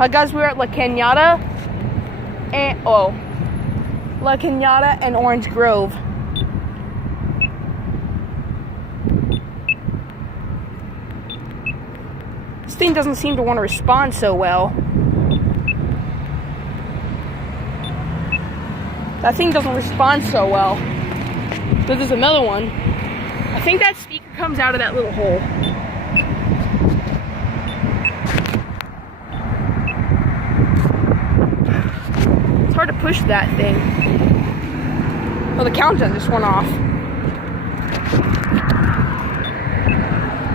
Hi guys, we're at La Cañada and Orange Grove. This thing doesn't seem to want to respond so well. That thing doesn't respond so well. But there's another one. I think that speaker comes out of that little hole. It's hard to push that thing. Oh, the countdown just went off.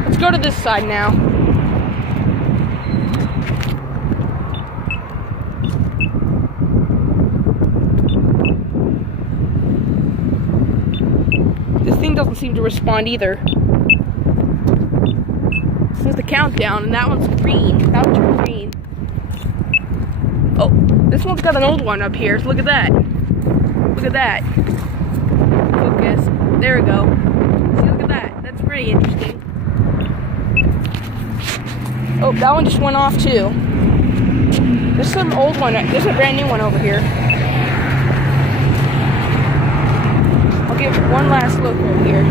Let's go to this side now. This thing doesn't seem to respond either. This is the countdown, and that one's green. That one's green. Oh, this one's got an old one up here. So look at that. Look at that. Focus. There we go. See, look at that. That's pretty interesting. Oh, that one just went off too. There's some old one. There's a brand new one over here. I'll give one last look over here.